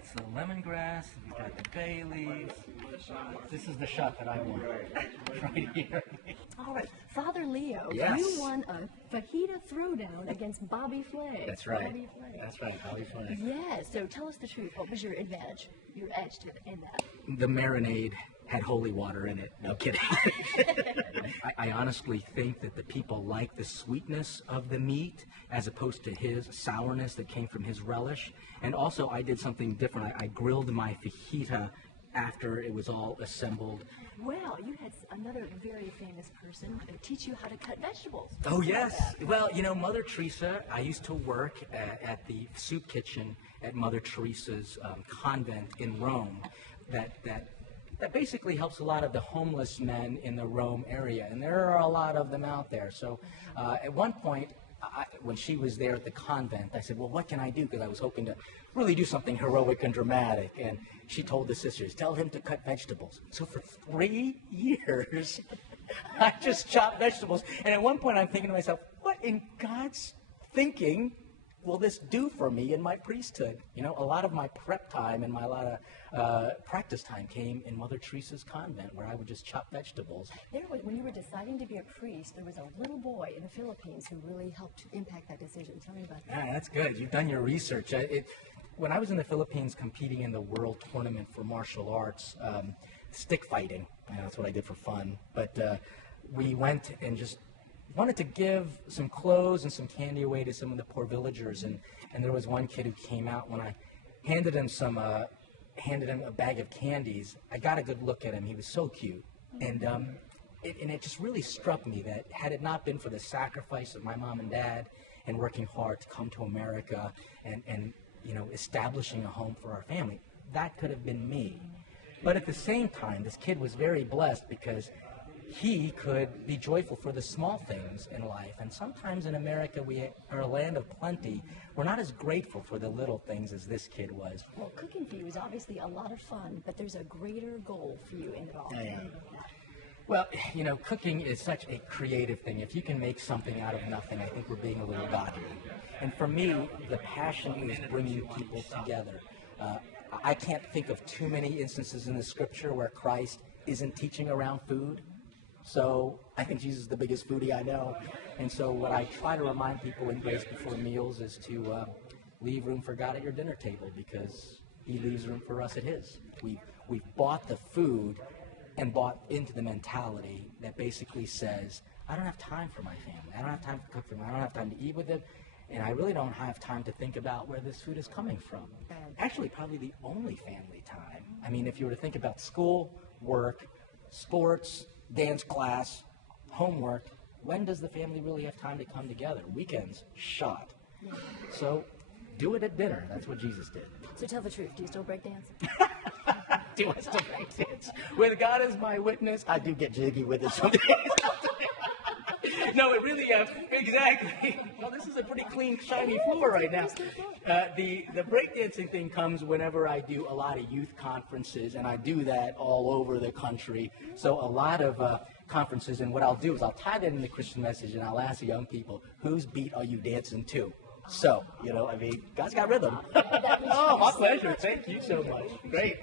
right, so lemongrass, you've got the bay leaves. This is the shot that I want right here. All right, Father Leo, Yes. you won a fajita throwdown against Bobby Flay. That's right. Bobby Flay. That's right, Bobby Flay. Yeah, so tell us the truth. What was your advantage, your edge in that? The marinade had holy water in it. No kidding. I honestly think that the people like the sweetness of the meat as opposed to his sourness that came from his relish. And also, I did something different. I grilled my fajita after it was all assembled. Well, you had another very famous person teach you how to cut vegetables. Oh, yes. Well, you know, Mother Teresa, I used to work at the soup kitchen at Mother Teresa's convent in Rome that basically helps a lot of the homeless men in the Rome area. And there are a lot of them out there. So at one point, when she was there at the convent, I said, well, what can I do? Because I was hoping to really do something heroic and dramatic. And she told the sisters, tell him to cut vegetables. So for 3 years, I just chopped vegetables. And at one point, I'm thinking to myself, what in God's thinking will this do for me in my priesthood? You know, a lot of my prep time and a lot of practice time came in Mother Teresa's convent, where I would just chop vegetables. When you were deciding to be a priest, there was a little boy in the Philippines who really helped impact that decision. Tell me about that. Yeah, that's good. You've done your research. When I was in the Philippines competing in the world tournament for martial arts, stick fighting, that's what I did for fun. But we went and just wanted to give some clothes and some candy away to some of the poor villagers, and there was one kid who came out. When I handed him a bag of candies, I got a good look at him. He was so cute, and it just really struck me that had it not been for the sacrifice of my mom and dad and working hard to come to America and you know, establishing a home for our family, that could have been me. But at the same time, this kid was very blessed because he could be joyful for the small things in life. And sometimes in America, we are a land of plenty. We're not as grateful for the little things as this kid was. Well, cooking for you is obviously a lot of fun, but there's a greater goal for you in it all. Yeah. Well, you know, cooking is such a creative thing. If you can make something out of nothing, I think we're being a little godly. And for me, the passion is bringing people together. I can't think of too many instances in the scripture where Christ isn't teaching around food. So I think Jesus is the biggest foodie I know. And so what I try to remind people in Grace Before Meals is to leave room for God at your dinner table, because he leaves room for us at his. We've bought the food and bought into the mentality that basically says, I don't have time for my family. I don't have time to cook for them. I don't have time to eat with them. And I really don't have time to think about where this food is coming from. Actually, probably the only family time. I mean, if you were to think about school, work, sports, dance class, homework, when does the family really have time to come together? Weekends, shot. So do it at dinner. That's what Jesus did. So tell the truth. Do you still break dance? Do I still break dance? With God as my witness, I do get jiggy with it sometimes. No, it really, exactly. Well, this is a pretty clean, shiny floor right now. The breakdancing thing comes whenever I do a lot of youth conferences, and I do that all over the country. So a lot of conferences, and what I'll do is I'll tie that in the Christian message, and I'll ask the young people, whose beat are you dancing to? So, you know, I mean, God's got rhythm. Oh, my pleasure. Thank you so much. Great.